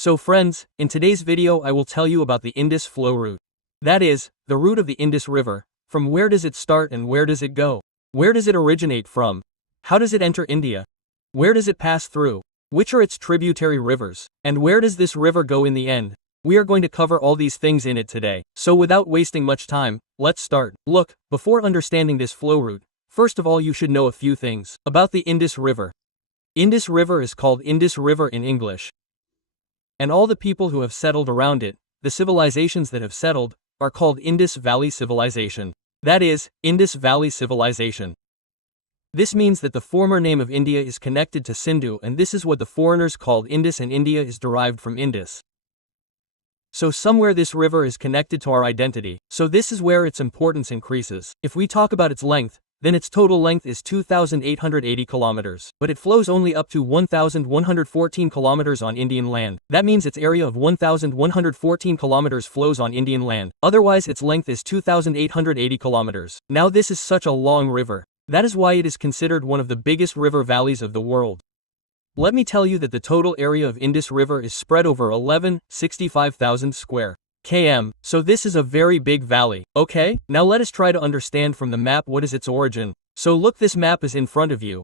So friends, in today's video I will tell you about the Indus flow route. That is, the route of the Indus River. From where does it start and where does it go? Where does it originate from? How does it enter India? Where does it pass through? Which are its tributary rivers? And where does this river go in the end? We are going to cover all these things in it today. So without wasting much time, let's start. Look, before understanding this flow route, first of all you should know a few things about the Indus River. Indus River is called Indus River in English. And all the people who have settled around it, the civilizations that have settled, are called Indus Valley Civilization. That is, Indus Valley Civilization. This means that the former name of India is connected to Sindhu, and this is what the foreigners called Indus, and India is derived from Indus. So somewhere this river is connected to our identity, so this is where its importance increases. If we talk about its length, then its total length is 2,880 kilometers, but it flows only up to 1,114 kilometers on Indian land. That means its area of 1,114 kilometers flows on Indian land. Otherwise its length is 2,880 kilometers. Now this is such a long river. That is why it is considered one of the biggest river valleys of the world. Let me tell you that the total area of Indus River is spread over 65,000 square km, so this is a very big valley. Okay, now let us try to understand from the map what is its origin. So look, this map is in front of you.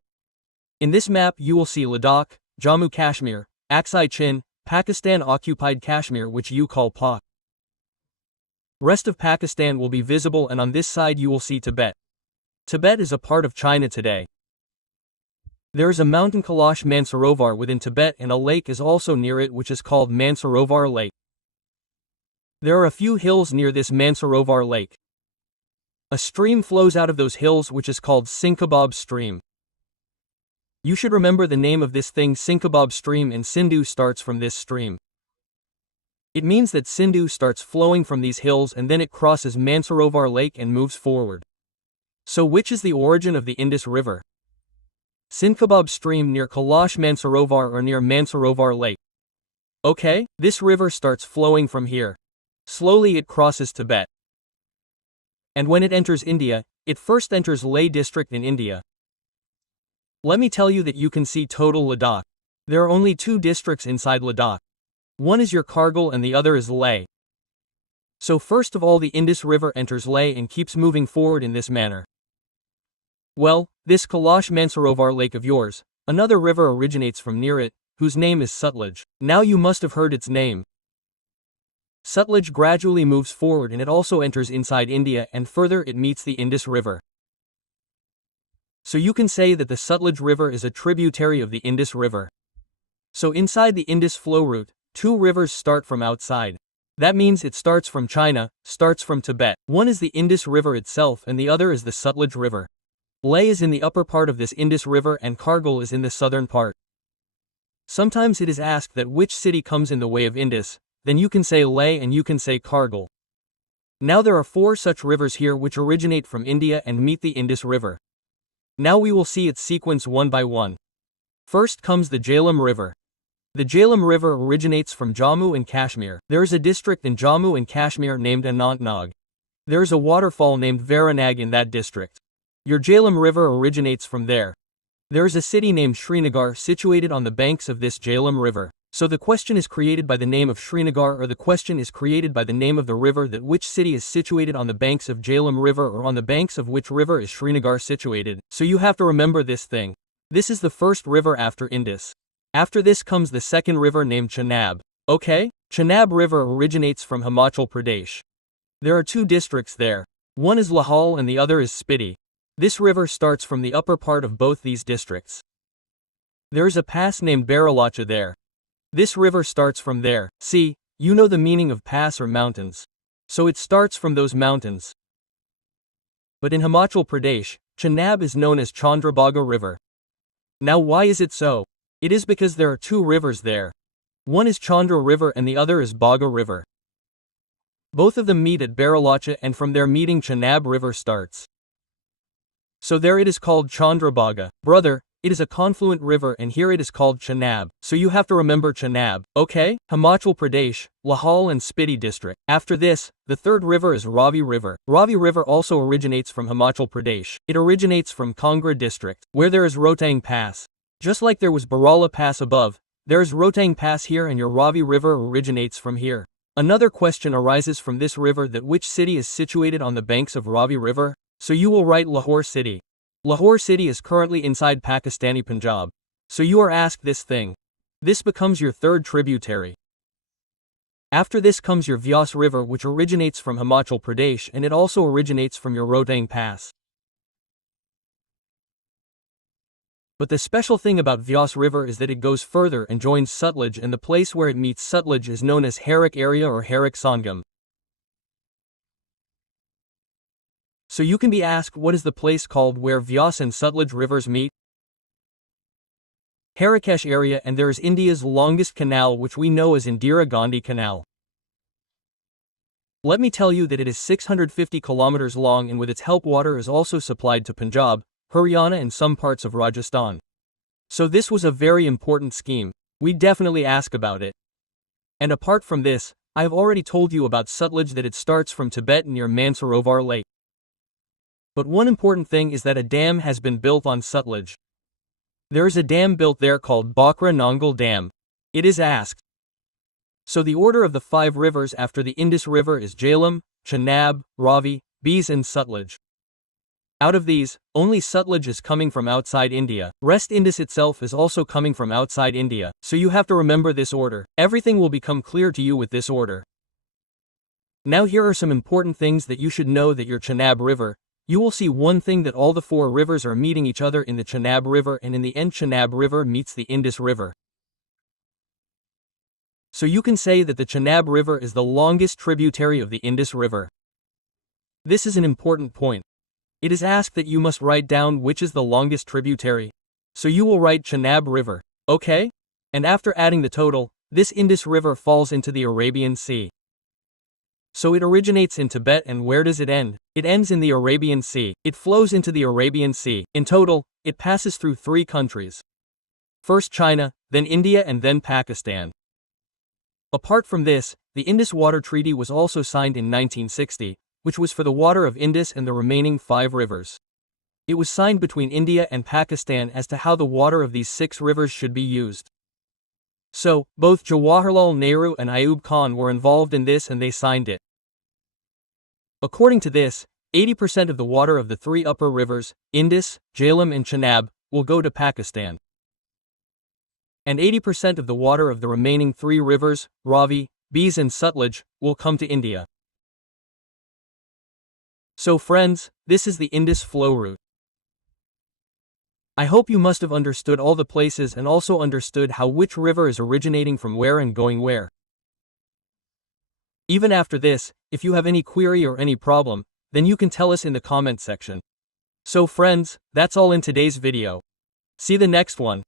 In this map you will see Ladakh, Jammu Kashmir, Aksai Chin, Pakistan occupied Kashmir, which you call Pak. Rest of Pakistan will be visible, and on this side you will see Tibet. Tibet is a part of China today. There is a mountain Kailash Mansarovar within Tibet, and a lake is also near it which is called Mansarovar Lake. There are a few hills near this Mansarovar lake. A stream flows out of those hills which is called Sinkabab stream. You should remember the name of this thing, Sinkabab stream, and Sindhu starts from this stream. It means that Sindhu starts flowing from these hills and then it crosses Mansarovar lake and moves forward. So which is the origin of the Indus River? Sinkabab stream near Kailash Mansarovar or near Mansarovar lake. Okay, this river starts flowing from here. Slowly it crosses Tibet. And when it enters India, it first enters Leh district in India. Let me tell you that you can see total Ladakh. There are only two districts inside Ladakh. One is your Kargil and the other is Leh. So first of all the Indus River enters Leh and keeps moving forward in this manner. Well, this Kailash Mansarovar lake of yours, another river originates from near it, whose name is Sutlej. Now you must have heard its name. Sutlej gradually moves forward and it also enters inside India, and further it meets the Indus River. So you can say that the Sutlej River is a tributary of the Indus River. So inside the Indus flow route, two rivers start from outside. That means it starts from China, starts from Tibet. One is the Indus River itself and the other is the Sutlej River. Leh is in the upper part of this Indus River and Kargil is in the southern part. Sometimes it is asked that which city comes in the way of Indus. Then you can say Leh and you can say Kargil. Now there are four such rivers here which originate from India and meet the Indus River. Now we will see its sequence one by one. First comes the Jhelum River. The Jhelum River originates from Jammu and Kashmir. There is a district in Jammu and Kashmir named Anantnag. There is a waterfall named Varanag in that district. Your Jhelum River originates from there. There is a city named Srinagar situated on the banks of this Jhelum River. So the question is created by the name of Srinagar, or the question is created by the name of the river, that which city is situated on the banks of Jhelum River or on the banks of which river is Srinagar situated. So you have to remember this thing. This is the first river after Indus. After this comes the second river named Chenab. Okay? Chenab River originates from Himachal Pradesh. There are two districts there. One is Lahaul and the other is Spiti. This river starts from the upper part of both these districts. There is a pass named Baralacha there. This river starts from there. See, you know the meaning of pass or mountains. So it starts from those mountains. But in Himachal Pradesh, Chenab is known as Chandrabhaga River. Now why is it so? It is because there are two rivers there. One is Chandra River and the other is Bhaga River. Both of them meet at Baralacha and from their meeting Chenab River starts. So there it is called Chandrabhaga. Brother, it is a confluent river and here it is called Chenab. So you have to remember Chenab. Okay? Himachal Pradesh, Lahaul and Spiti district. After this, the third river is Ravi River. Ravi River also originates from Himachal Pradesh. It originates from Kangra district, where there is Rohtang Pass. Just like there was Barala Pass above, There is Rotang Pass here and your Ravi River originates from here. Another question arises from this river, that which city is situated on the banks of Ravi River? So you will write Lahore city. Lahore city is currently inside Pakistani Punjab. So you are asked this thing. This becomes your third tributary. After this comes your Vyas River, which originates from Himachal Pradesh, and it also originates from your Rotang Pass. But the special thing about Vyas River is that it goes further and joins Sutlej, and the place where it meets Sutlej is known as Harik area or Harik Sangam. So you can be asked, what is the place called where Vyas and Sutlej rivers meet? Harikesh area, and there is India's longest canal, which we know as Indira Gandhi Canal. Let me tell you that it is 650 kilometers long, and with its help water is also supplied to Punjab, Haryana and some parts of Rajasthan. So this was a very important scheme. We definitely ask about it. And apart from this, I have already told you about Sutlej, that it starts from Tibet near Mansarovar Lake. But one important thing is that a dam has been built on Sutlej. There is a dam built there called Bakra Nangal Dam. It is asked. So the order of the 5 rivers after the Indus River is Jhelum, Chenab, Ravi, Beas and Sutlej. Out of these, only Sutlej is coming from outside India. Rest Indus itself is also coming from outside India. So you have to remember this order. Everything will become clear to you with this order. Now here are some important things that you should know, that your Chenab River, you will see one thing, that all the 4 rivers are meeting each other in the Chenab River, and in the end Chenab River meets the Indus River. So you can say that the Chenab River is the longest tributary of the Indus River. This is an important point. It is asked that you must write down which is the longest tributary. So you will write Chenab River, okay? And after adding the total, this Indus River falls into the Arabian Sea. So it originates in Tibet, and where does it end? It ends in the Arabian Sea. It flows into the Arabian Sea. In total, it passes through 3 countries. First China, then India and then Pakistan. Apart from this, the Indus Water Treaty was also signed in 1960, which was for the water of Indus and the remaining 5 rivers. It was signed between India and Pakistan as to how the water of these 6 rivers should be used. So, both Jawaharlal Nehru and Ayub Khan were involved in this, and they signed it. According to this, 80% of the water of the 3 upper rivers, Indus, Jhelum and Chenab, will go to Pakistan. And 80% of the water of the remaining 3 rivers, Ravi, Beas and Sutlej, will come to India. So friends, this is the Indus flow route. I hope you must have understood all the places, and also understood how which river is originating from where and going where. Even after this, if you have any query or any problem, then you can tell us in the comment section. So friends, that's all in today's video. See the next one.